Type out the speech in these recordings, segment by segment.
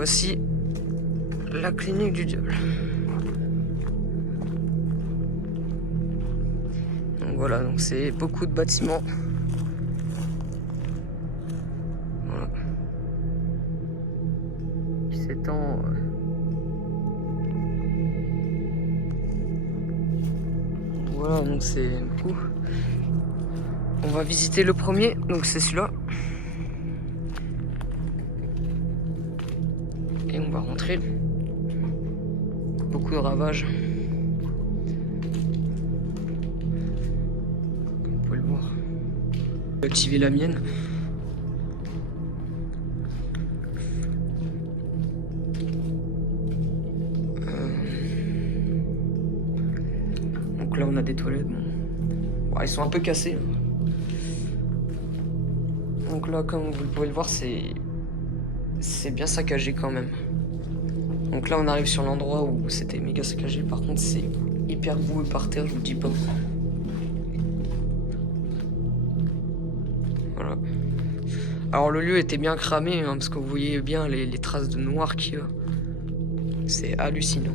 voici la clinique du diable. Donc voilà, donc c'est beaucoup de bâtiments. Voilà. Qui s'étend. Voilà, donc c'est beaucoup. On va visiter le premier, donc c'est celui-là. Et on va rentrer. Beaucoup de ravages. Comme vous pouvez le voir. Je vais activer la mienne. Donc là on a des toilettes. Bon, elles sont un peu cassées. Donc là, comme vous pouvez le voir, c'est bien saccagé quand même. Donc là, on arrive sur l'endroit où c'était méga saccagé. Par contre, c'est hyper boueux par terre, je vous le dis pas. Voilà. Alors le lieu était bien cramé, hein, parce que vous voyez bien les traces de noir qu'il y a. C'est hallucinant.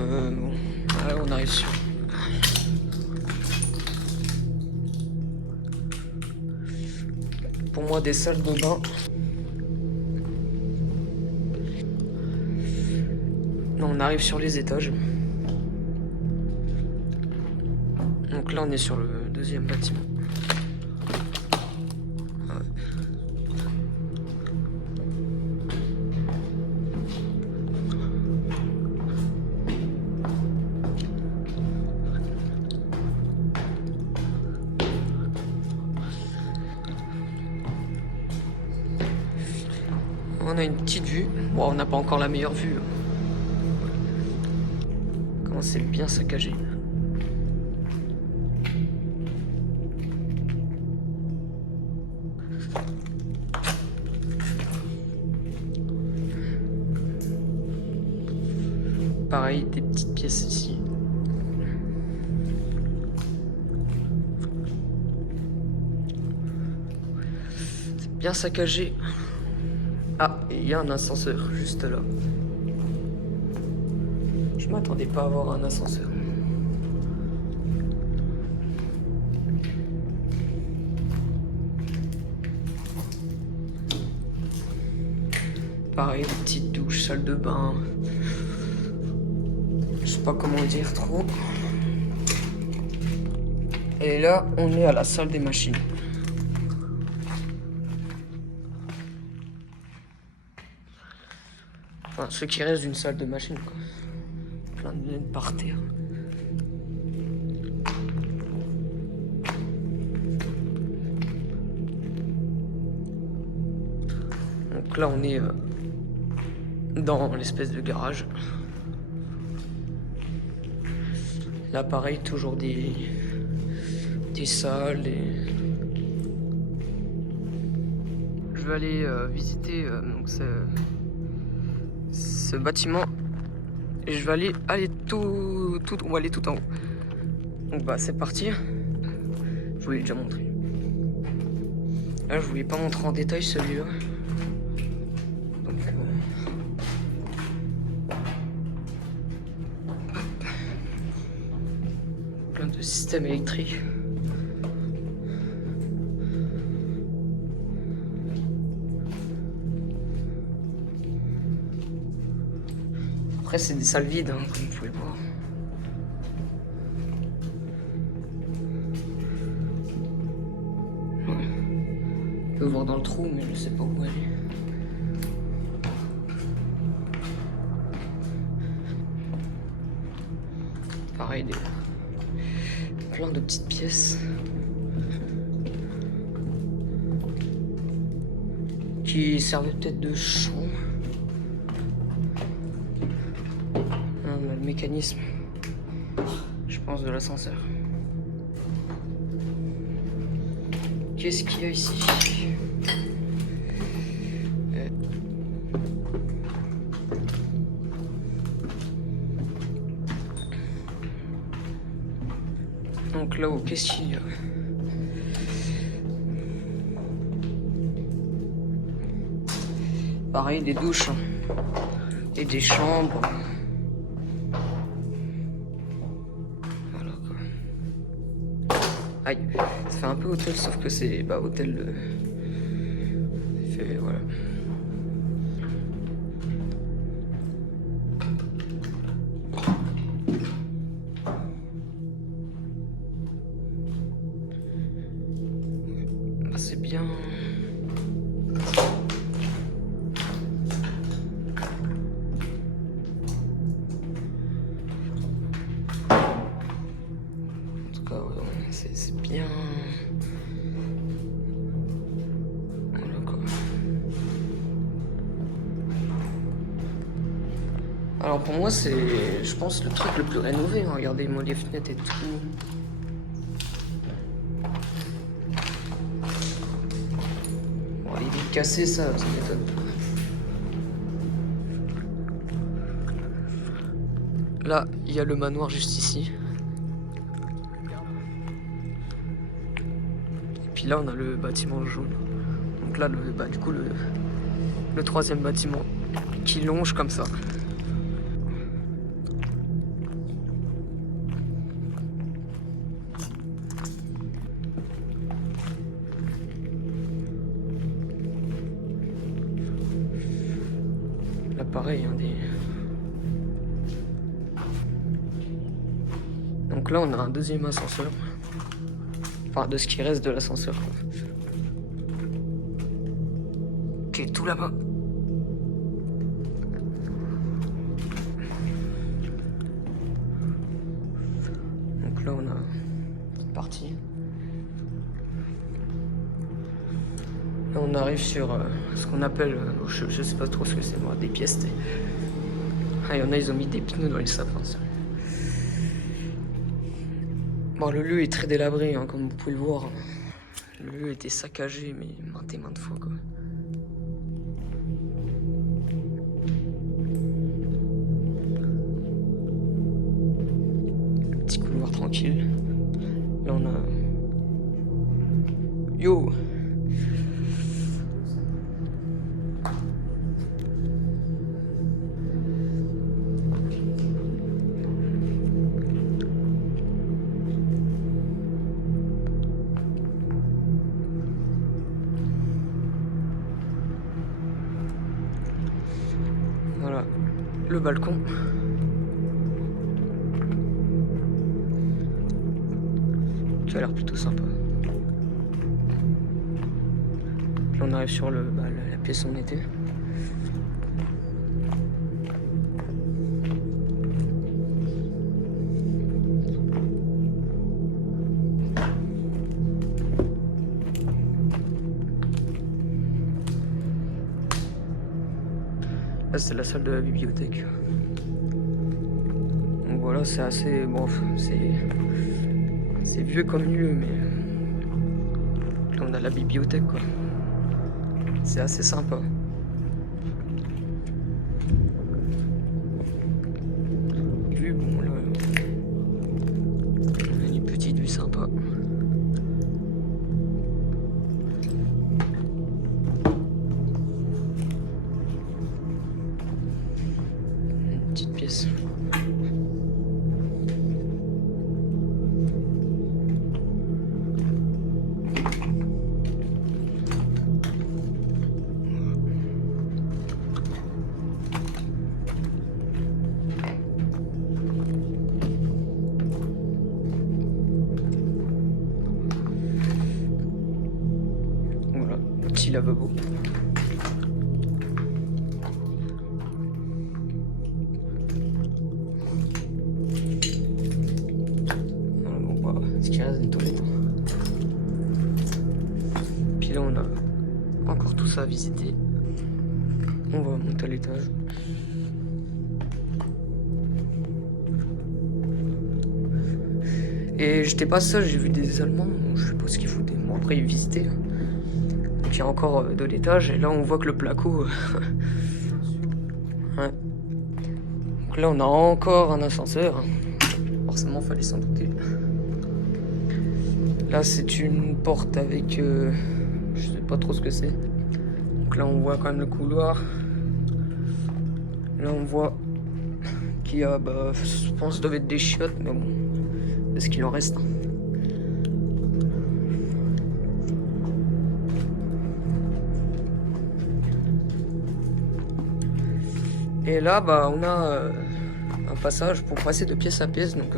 Bon, là on arrive sur... Pour moi, des salles de bain. Non, on arrive sur les étages. Donc là, on est sur le deuxième bâtiment. Ouais. On a une petite vue. Bon, on n'a pas encore la meilleure vue. Comment c'est bien saccagé. Pareil, des petites pièces ici. C'est bien saccagé. Ah, il y a un ascenseur juste là. Je m'attendais pas à avoir un ascenseur. Pareil, une petite douche, salle de bain. Je sais pas comment dire trop. Et là, on est à la salle des machines. Enfin, ce qui reste d'une salle de machine, quoi. Plein de laine par terre. Donc là, on est dans l'espèce de garage. Là, pareil, toujours des salles. Je vais aller visiter donc ce bâtiment. Et je vais aller tout, on va aller tout en haut. Donc bah c'est parti. Je vous l'ai déjà montré. Là, je voulais pas montrer en détail celui-là. Donc plein de systèmes électriques. Après, c'est des salles vides, hein, comme vous pouvez le voir. Ouais. Je peux voir dans le trou, mais je sais pas où aller. Pareil, plein de petites pièces qui servaient peut-être de chambre. Le mécanisme, je pense, de l'ascenseur. Qu'est-ce qu'il y a ici? Donc là-haut, qu'est-ce qu'il y a? Pareil, des douches hein. Et des chambres. Voilà quoi. Aïe, ça fait un peu hôtel, sauf que c'est hôtel. Voilà. C'est bien. En tout cas, ouais, c'est bien. Voilà quoi. Alors pour moi, c'est, je pense, le truc le plus rénové. Hein. Regardez-moi les fenêtres et tout. Il est cassé ça m'étonne. Là, il y a le manoir juste ici. Et puis là, on a le bâtiment jaune. Donc là, du coup, le troisième bâtiment qui longe comme ça. Là, pareil, hein, Donc là, on a un deuxième ascenseur. Enfin, de ce qui reste de l'ascenseur. Ok, tout là-bas. Donc là, on a une partie. Là, on arrive sur ce qu'on appelle, je sais pas trop ce que c'est moi, des pièces. Ah, il y en a, ils ont mis des pneus dans les sapins. Bon, le lieu est très délabré, hein, comme vous pouvez le voir. Le lieu était saccagé, mais maintes et maintes fois, quoi. Petit couloir tranquille. Là, on a... Yo! Voilà, le balcon. Qui a l'air plutôt sympa. Puis on arrive sur la pièce où on était. Là, c'est la salle de la bibliothèque. Donc voilà, c'est assez... Bon, c'est vieux comme lieu, mais... Là, on a la bibliothèque, quoi. C'est assez sympa. Vue, bon, là... On a une petite vue sympa. Petite pièce. Voilà, petit lavabo. Ce qui reste des toilettes. Puis là, on a encore tout ça à visiter. On va monter à l'étage. Et j'étais pas seul, j'ai vu des Allemands, je sais pas ce qu'ils foutaient. Bon, après, ils visitaient. Donc, il y a encore 2 étages, et là, on voit que le placo. Ouais. Donc là, on a encore un ascenseur. Forcément, fallait s'en douter. Là, c'est une porte avec. Je sais pas trop ce que c'est. Donc là, on voit quand même le couloir. Là, on voit qu'il y a. Bah, je pense que ça doit être des chiottes, mais bon. C'est ce qu'il en reste. Et là, bah, on a un passage pour passer de pièce à pièce. Donc,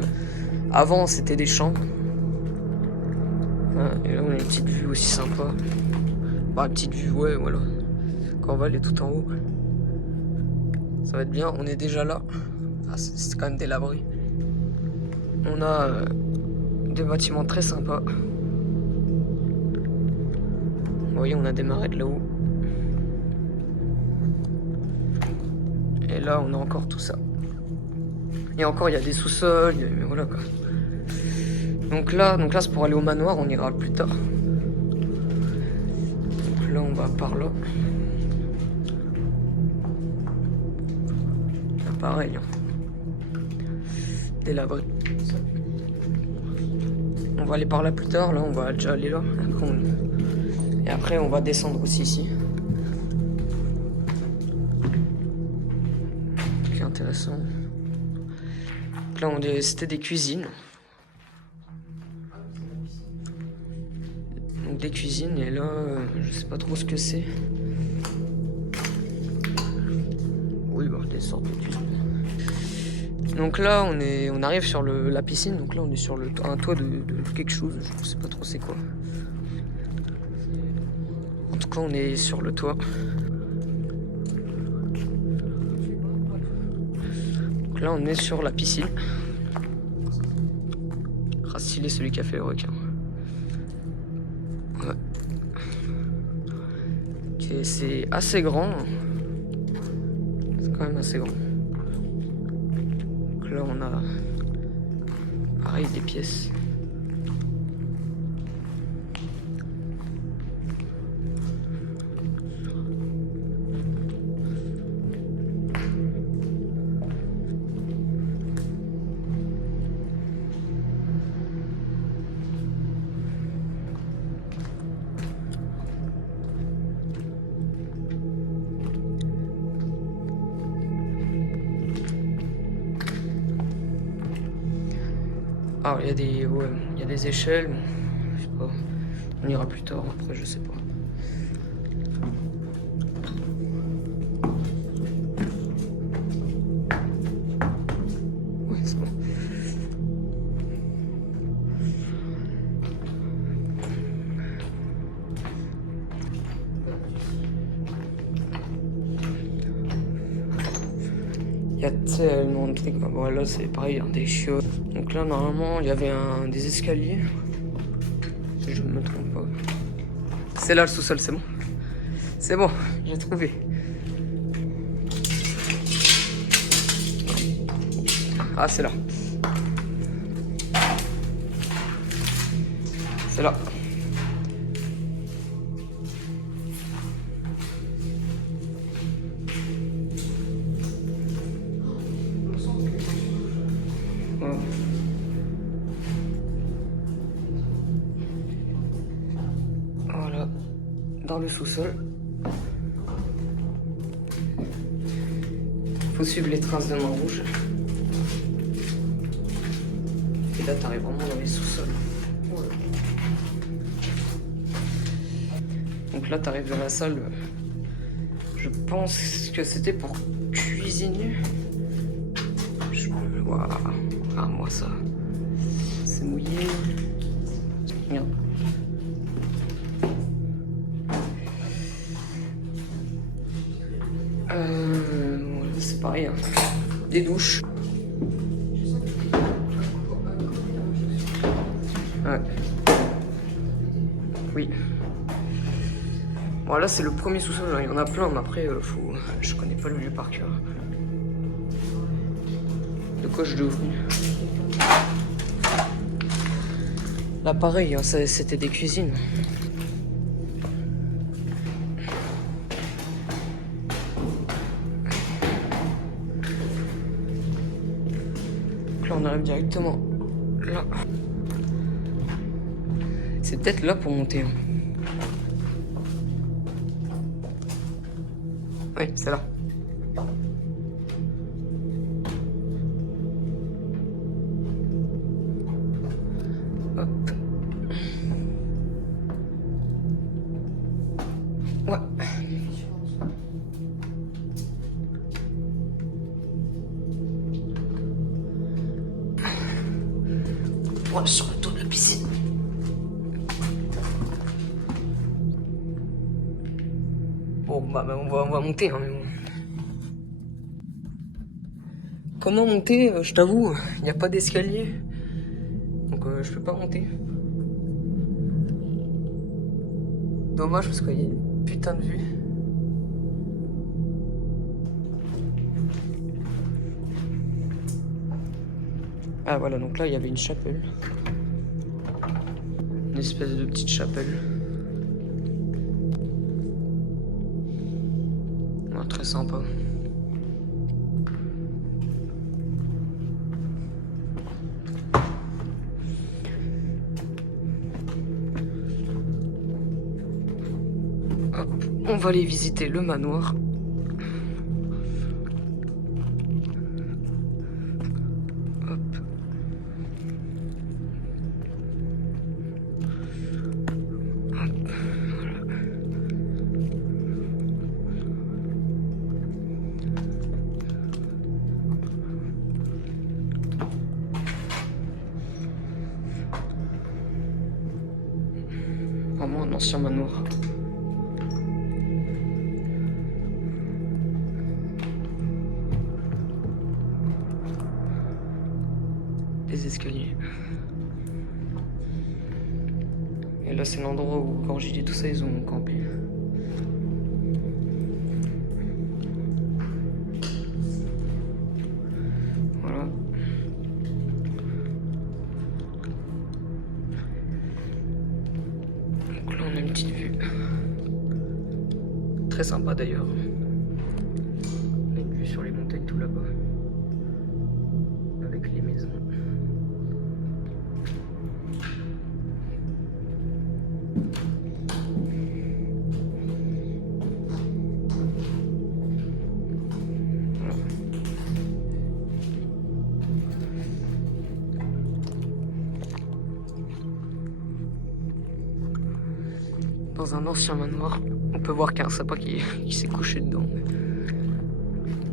avant, c'était des chambres. Et là, on a une petite vue aussi sympa. Bah, une petite vue, ouais, voilà. Quand on va aller tout en haut. Ça va être bien. On est déjà là. Ah, c'est quand même délabré. On a des bâtiments très sympas. Vous voyez, on a démarré de là-haut. Et là, on a encore tout ça. Et encore, il y a des sous-sols, mais voilà quoi. Donc là c'est pour aller au manoir, on ira plus tard. Donc là, on va par là. Là, pareil. Hein. Délabré. On va aller par là plus tard, là, on va déjà aller là. Et après, on va descendre aussi ici. C'est intéressant. Donc là, c'était des cuisines. Donc des cuisines, et là, je sais pas trop ce que c'est. Oui, bah, des sortes de cuisines. Donc là, on arrive sur la piscine. Donc là, on est sur un toit de quelque chose. Je sais pas trop c'est quoi. En tout cas, on est sur le toit. Donc là, on est sur la piscine. Stylé celui qui a fait le requin. Ouais. Ok, c'est assez grand. C'est quand même assez grand. Donc là, on a pareil des pièces. Ah, il y a des échelles. Je sais pas. On ira plus tard. Après, je sais pas. Ouais, c'est bon. Il y a tellement de trucs. Bon, là, c'est pareil, hein, des chiottes. Donc là, normalement, il y avait des escaliers. Si je ne me trompe pas. C'est là le sous-sol, c'est bon. C'est bon, j'ai trouvé. Ah, c'est là. C'est là. Voilà, dans le sous-sol. Faut suivre les traces de main rouge. Et là, t'arrives vraiment dans les sous-sols. Voilà. Donc là, t'arrives dans la salle. Je pense que c'était pour cuisiner. Waouh. Ah, moi ça. C'est mouillé. Regarde. C'est pareil. Hein. Des douches. Ouais. Oui. Bon, là, c'est le premier sous-sol. Il y en a plein, mais après, je connais pas le lieu par cœur. De quoi je devrais. Là, pareil, hein, c'était des cuisines. Donc là, on arrive directement là. C'est peut-être là pour monter. Hein. Oui, c'est là. Hop. Ouais. Ouais, sur le toit de la piscine. Bon, bah, on va monter, hein, mais bon. Comment monter? Je t'avoue, il n'y a pas d'escalier. Donc je peux pas monter. Dommage parce qu'il y a une putain de vue. Ah voilà, donc là il y avait une chapelle. Une espèce de petite chapelle. Ah, très sympa. Hop, on va aller visiter le manoir. Hop. Hop, voilà. Vraiment un ancien manoir. Les escaliers. Et là c'est l'endroit où quand j'ai dit tout ça ils ont campé. Voilà. Donc là on a une petite vue. Très sympa d'ailleurs. On a une vue sur les montagnes tout là-bas. Avec les maisons. Voilà. Dans un ancien manoir, on peut voir qu'il y a un sapin qui s'est couché dedans.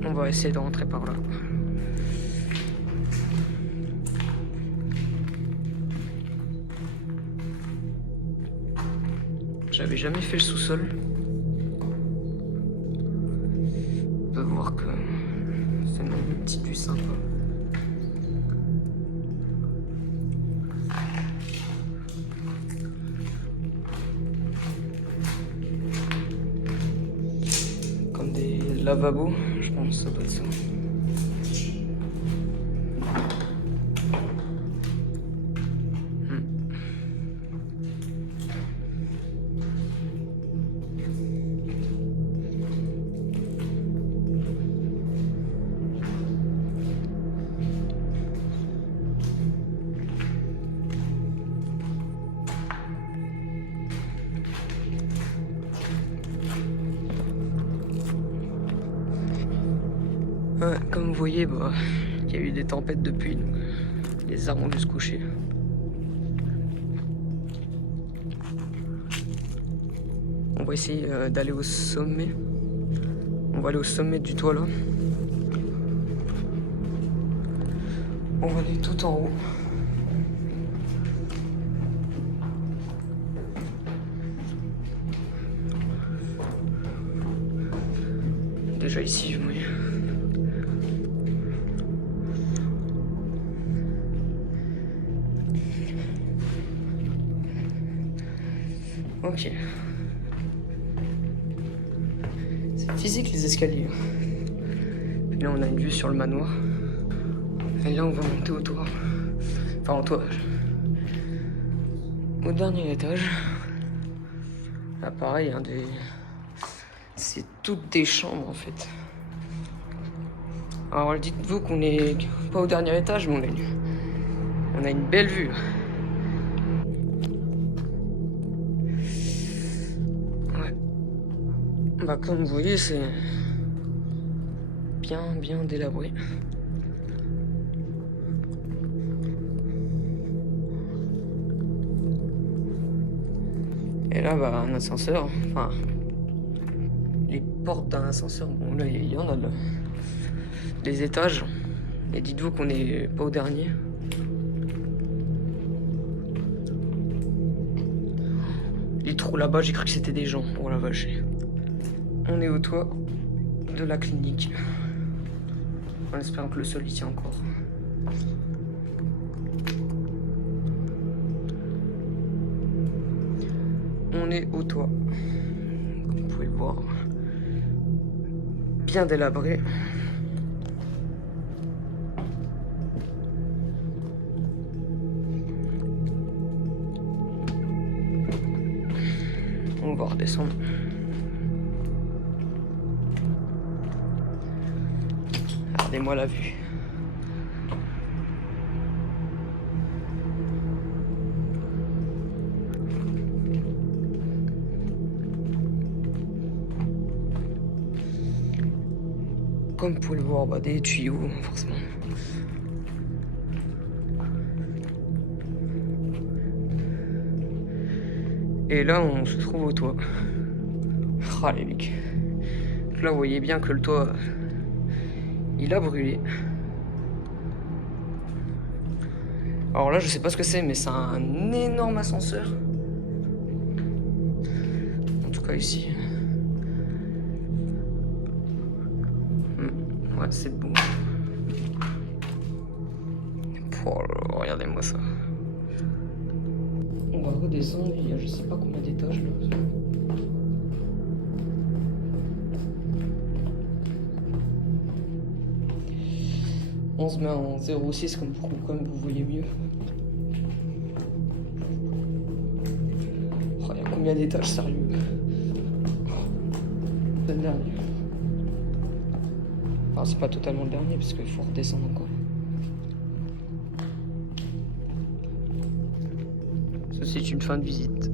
On va essayer de rentrer par là. J'avais jamais fait le sous-sol. On peut voir que c'est une petite vue sympa. Comme des lavabos, je pense que ça doit être ça. Ouais, comme vous voyez, bah, il y a eu des tempêtes depuis, donc les arbres ont dû se coucher. On va essayer d'aller au sommet. On va aller au sommet du toit là. On va aller tout en haut. Déjà ici, je mouille. Ok. C'est physique les escaliers. Puis là on a une vue sur le manoir. Et là on va monter au toit. Enfin au toit. au dernier étage. Là, pareil, hein, c'est toutes des chambres en fait. Alors dites-vous qu'on est pas au dernier étage, mais on a une belle vue. Ouais. Bah comme vous voyez, c'est bien délabré. Et là, bah, un ascenseur, enfin, les portes d'un ascenseur, bon là, il y en a là. Les étages, et dites-vous qu'on n'est pas au dernier. Les trous là-bas, j'ai cru que c'était des gens, oh la vache. On est au toit de la clinique, en espérant que le sol y tient encore. On est au toit, comme vous pouvez le voir, bien délabré. On va redescendre. Regardez-moi la vue. Comme vous pouvez le voir, bah, des tuyaux, forcément. Et là, on se trouve au toit. Ah, les mecs. Là, vous voyez bien que le toit, il a brûlé. Alors là, je sais pas ce que c'est, mais c'est un énorme ascenseur. En tout cas, ici. Ouais, c'est beau. Oh là là, regardez-moi ça. On va redescendre, il y a je sais pas combien d'étages là. On se met en 0,6 comme vous voyez mieux. Oh, il y a combien d'étages, sérieux? C'est le dernier. Enfin, c'est pas totalement le dernier, parce qu'il faut redescendre encore. Ceci est une fin de visite.